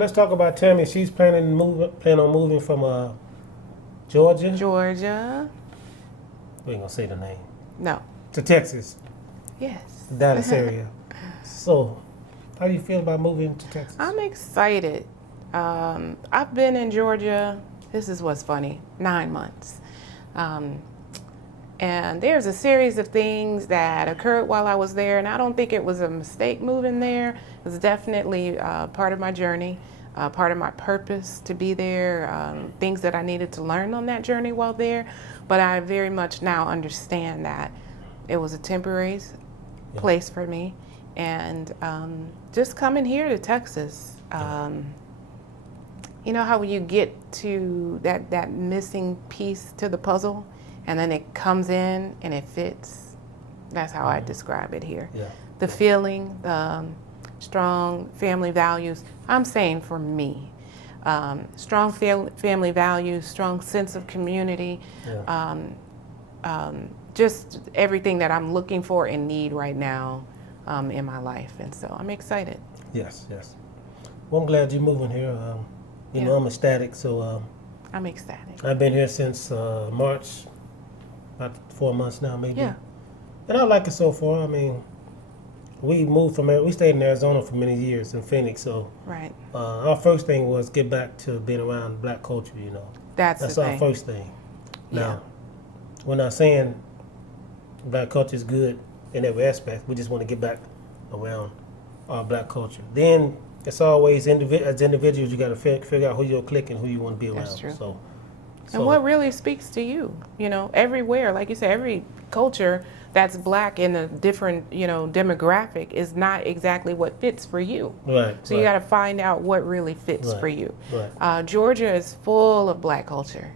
let's talk about Tami. She's planning on moving from Georgia. Georgia. We ain't gonna say the name. No. To Texas. Yes. Dallas area. So, how do you feel about moving to Texas? I'm excited. I've been in Georgia, this is what's funny, 9 months. And there's a series of things that occurred while I was there, and I don't think it was a mistake moving there. It was definitely part of my journey, part of my purpose to be there, things that I needed to learn on that journey while there. But I very much now understand that it was a temporary place for me. And just coming here to Texas, you know how when you get to that missing piece to the puzzle, and then it comes in and it fits? That's how I describe it here. Yeah. The feeling, the strong family values. I'm saying for me, strong family values, strong sense of community, just everything that I'm looking for and need right now in my life. And so I'm excited. Yes. Well, I'm glad you're moving here. You know, I'm ecstatic. So I'm ecstatic. I've been here since March, about 4 months now, maybe. Yeah. And I like it so far. I mean, we stayed in Arizona for many years, in Phoenix. So Right. Our first thing was get back to being around black culture. You know, That's our first thing. Now, we're not saying black culture is good in every aspect. We just want to get back around our black culture. Then it's always as individuals, you got to figure out who you'll click and who you want to be around. That's true. So And what really speaks to you, you know, everywhere, like you said, every culture that's black in a different, you know, demographic is not exactly what fits for you. Right. So you got to find out what really fits for you. Right. Georgia is full of black culture.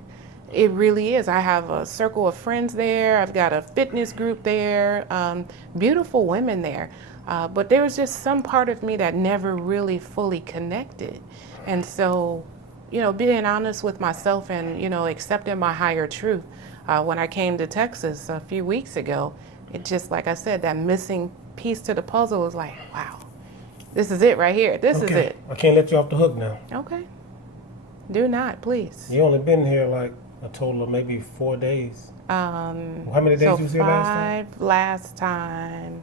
It really is. I have a circle of friends there. I've got a fitness group there, beautiful women there. But there was just some part of me that never really fully connected. And so, you know, being honest with myself and, you know, accepting my higher truth. When I came to Texas a few weeks ago, it just, like I said, that missing piece to the puzzle was like, wow, this is it right here. This is it. I can't let you off the hook now. Okay. Do not, please. You only been here like a total of maybe 4 days. How many days you was here last time? 5 last time,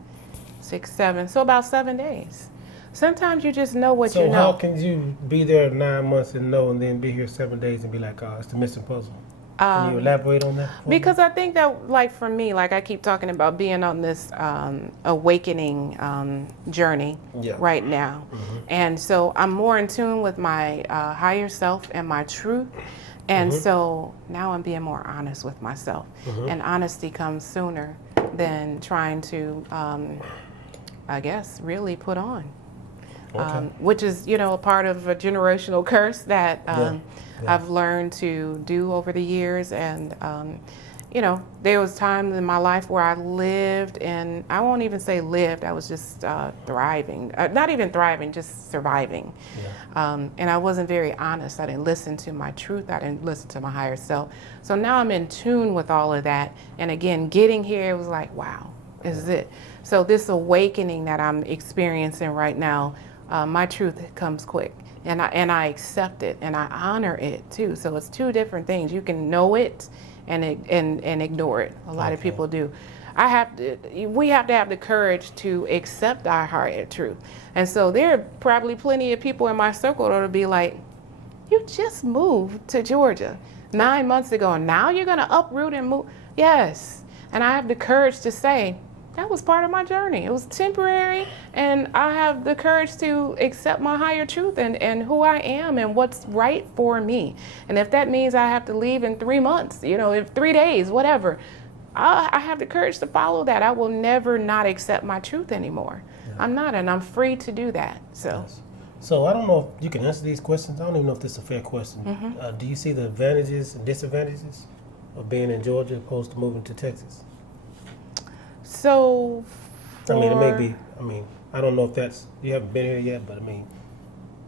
6, 7, so about 7 days. Sometimes you just know what you know. So how can you be there 9 months and know, and then be here 7 days and be like, oh, it's the missing puzzle? Can you elaborate on that? Because I think that, like for me, like I keep talking about being on this awakening journey right now. Mm-hmm. And so I'm more in tune with my higher self and my truth. And so now I'm being more honest with myself. And honesty comes sooner than trying to, I guess, really put on. Which is, you know, a part of a generational curse that I've learned to do over the years. And, you know, there was times in my life where I lived, and I won't even say lived, I was just thriving. Not even thriving, just surviving. And I wasn't very honest. I didn't listen to my truth. I didn't listen to my higher self. So now I'm in tune with all of that. And again, getting here, it was like, wow, this is it. So this awakening that I'm experiencing right now, my truth comes quick, and I accept it, and I honor it too. So it's two different things. You can know it and ignore it. A lot of people do. We have to have the courage to accept our higher truth. And so there are probably plenty of people in my circle that'll be like, you just moved to Georgia 9 months ago, and now you're gonna uproot and move? Yes. And I have the courage to say, that was part of my journey. It was temporary, and I have the courage to accept my higher truth and who I am and what's right for me. And if that means I have to leave in 3 months, you know, in 3 days, whatever, I have the courage to follow that. I will never not accept my truth anymore. I'm not, and I'm free to do that. So. Yes. So I don't know if you can answer these questions. I don't even know if this is a fair question. Do you see the advantages and disadvantages of being in Georgia opposed to moving to Texas? So, I mean, it may be, I don't know if you haven't been here yet, but I mean,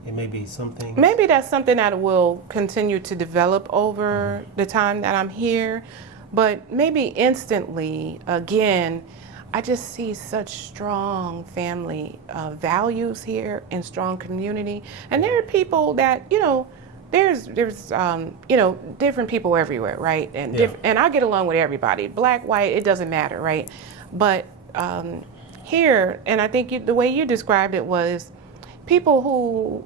it may be something. Maybe that's something that will continue to develop over the time that I'm here. But maybe instantly, again, I just see such strong family values here and strong community. And there are people that, there's different people everywhere, right? And and I get along with everybody, black, white, it doesn't matter, right? But here, and I think the way you described it was people who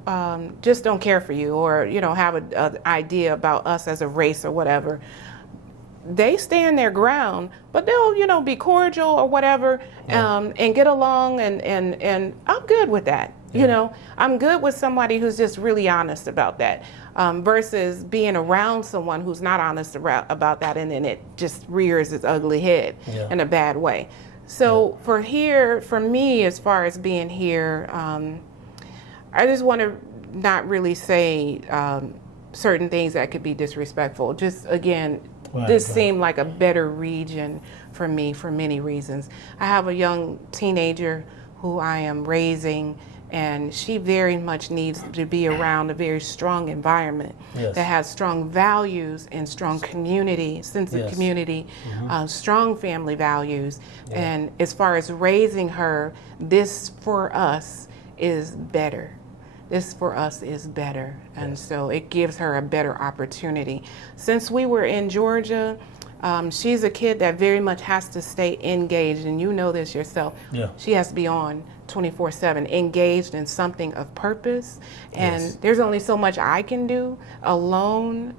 just don't care for you, or have an idea about us as a race or whatever. They stand their ground, but they'll be cordial or whatever, and get along, and I'm good with that. I'm good with somebody who's just really honest about that, versus being around someone who's not honest about that, and then it just rears its ugly head in a bad way. So for me, as far as being here, I just want to not really say certain things that could be disrespectful. Just again, this seemed like a better region for me for many reasons. I have a young teenager who I am raising, and she very much needs to be around a very strong environment that has strong values and strong community, sense of community, strong family values. And as far as raising her, this for us is better. This for us is better. And so it gives her a better opportunity. Since we were in Georgia, she's a kid that very much has to stay engaged, and you know this yourself. She has to be on 24/7, engaged in something of purpose. And there's only so much I can do alone.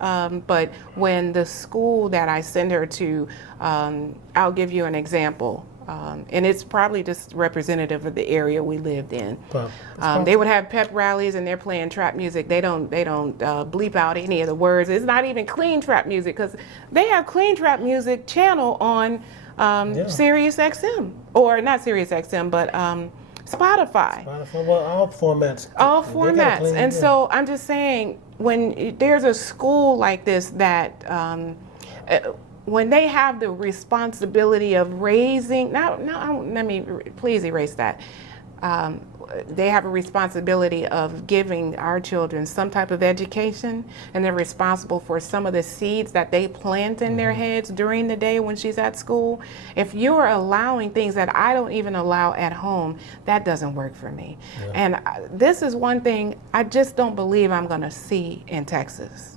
But when the school that I send her to, I'll give you an example. And it's probably just representative of the area we lived in. They would have pep rallies, and they're playing trap music. They don't bleep out any of the words. It's not even clean trap music, because they have clean trap music channel on Sirius XM, or not Sirius XM, but Spotify. Well, all formats. All formats. And so I'm just saying, when there's a school like this that when they have the responsibility of raising, let me please erase that. They have a responsibility of giving our children some type of education, and they're responsible for some of the seeds that they plant in their heads during the day when she's at school. If you're allowing things that I don't even allow at home, that doesn't work for me. And this is one thing I just don't believe I'm going to see in Texas.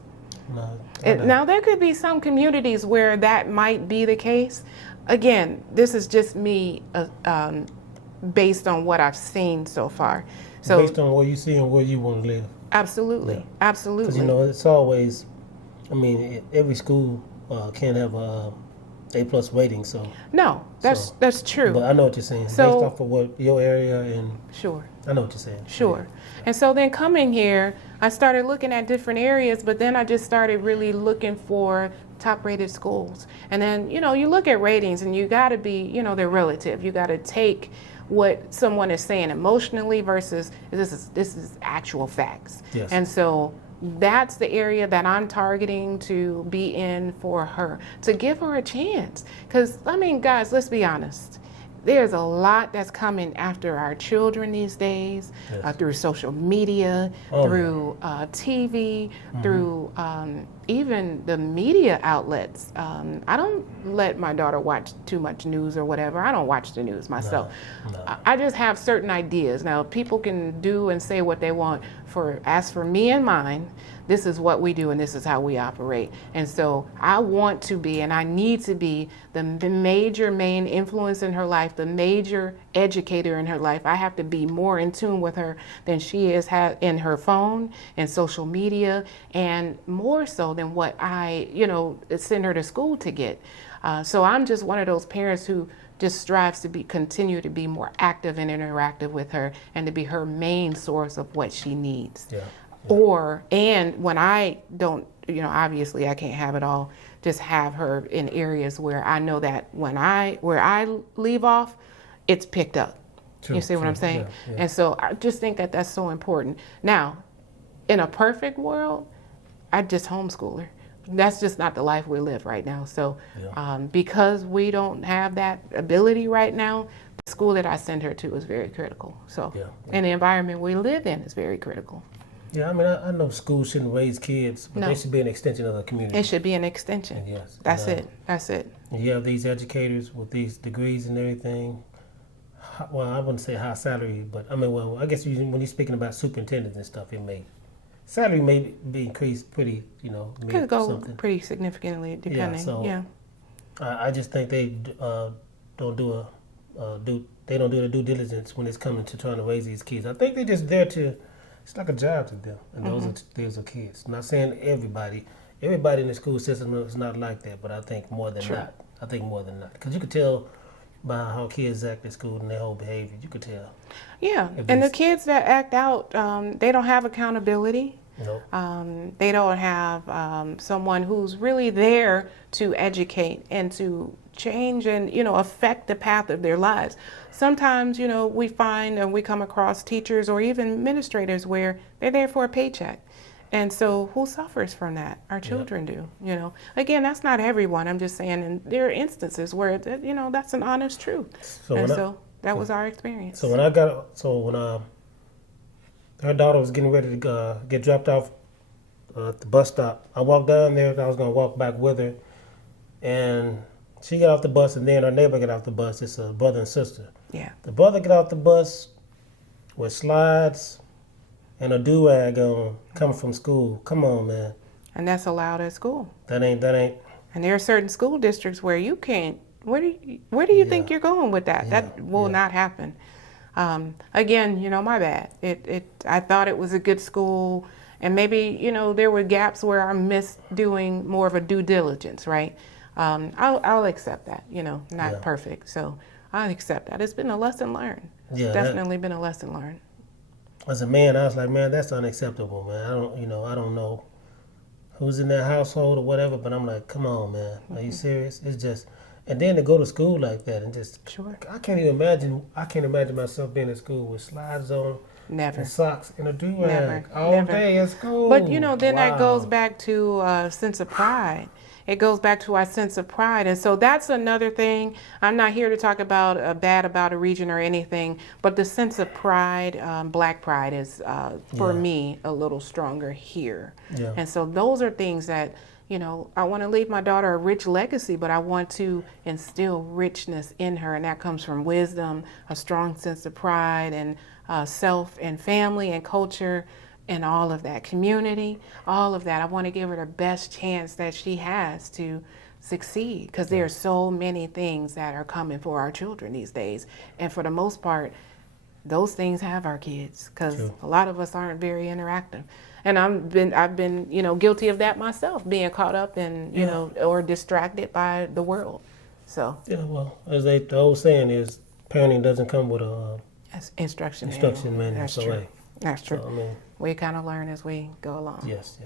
Now, there could be some communities where that might be the case. Again, this is just me based on what I've seen so far. So based on what you see and where you want to live. Absolutely, absolutely. Because it's always, every school can't have a A+ rating. So no, that's true. But I know what you're saying. So, based off of what your area and sure. I know what you're saying. Sure. And so then coming here, I started looking at different areas, but then I just started really looking for top-rated schools. And then, you look at ratings, and you got to be, they're relative. You got to take what someone is saying emotionally versus this is actual facts. And so that's the area that I'm targeting to be in for her, to give her a chance. Because, guys, let's be honest. There's a lot that's coming after our children these days, through social media, through TV, through even the media outlets. I don't let my daughter watch too much news or whatever. I don't watch the news myself. No. I just have certain ideas. Now, people can do and say what they want. As for me and mine, this is what we do, and this is how we operate. And so I want to be, and I need to be, the main influence in her life, the major educator in her life. I have to be more in tune with her than she is in her phone and social media, and more so than what I, send her to school to get. So I'm just one of those parents who just strives to continue to be more active and interactive with her, and to be her main source of what she needs. And when I don't, obviously I can't have it all, just have her in areas where I know that where I leave off, it's picked up. You see what I'm saying? And so I just think that that's so important. Now, in a perfect world, I'd just homeschool her. That's just not the life we live right now. So because we don't have that ability right now, the school that I send her to is very critical. So, and the environment we live in is very critical. Yeah, I mean, I know schools shouldn't raise kids, but No. they should be an extension of the community. It should be an extension. Yes. That's it. That's it. And you have these educators with these degrees and everything. Well, I wouldn't say high salary, but I mean, well, I guess when you're speaking about superintendents and stuff, salary may be increased pretty, Could go something. pretty significantly depending. Yeah. So I just think they don't do the due diligence when it's coming to trying to raise these kids. I think they're just there to. It's like a job to them, and those are kids. I'm not saying everybody in the school system is not like that, but I think more than not. I think more than not, because you could tell by how kids act at school and their whole behavior. You could tell. Yeah, and the kids that act out, they don't have accountability. Nope. They don't have someone who's really there to educate and to change and affect the path of their lives. Sometimes we find and we come across teachers or even administrators where they're there for a paycheck, and so who suffers from that? Our children do. Again, that's not everyone. I'm just saying, and there are instances where that's an honest truth. So that was our experience. So when her daughter was getting ready to get dropped off at the bus stop, I walked down there. I was going to walk back with her, and she got off the bus, and then her neighbor got off the bus. It's a brother and sister. Yeah. The brother got off the bus with slides and a do-rag on, coming from school. Come on, man. And that's allowed at school. That ain't. And there are certain school districts where you can't. Where do you think you're going with that? That will not happen. Again, my bad. I thought it was a good school, and maybe there were gaps where I missed doing more of a due diligence, right? I'll accept that. Not perfect, so I'll accept that. It's been a lesson learned. Yeah, Definitely been a lesson learned. As a man, I was like, man, that's unacceptable, man. I don't know who's in that household or whatever, but I'm like, come on, man. Are you serious? It's just, and then to go to school like that and just, I can't imagine myself being in school with slides on. Never. And socks and a do-rag all day at school. But then that goes back to a sense of pride. It goes back to our sense of pride. And so that's another thing. I'm not here to talk about bad about a region or anything, but the sense of pride, black pride is, for me, a little stronger here. Yeah. And so those are things that, I want to leave my daughter a rich legacy, but I want to instill richness in her. And that comes from wisdom, a strong sense of pride, and self and family and culture. And all of that, community, all of that. I want to give her the best chance that she has to succeed, because there are so many things that are coming for our children these days. And for the most part, those things have our kids, because a lot of us aren't very interactive. And I've been guilty of that myself, being caught up in, or distracted by the world. So. Yeah, well, as the old saying is, parenting doesn't come with a instruction manual. That's true. That's true. So, we kind of learn as we go along. Yes.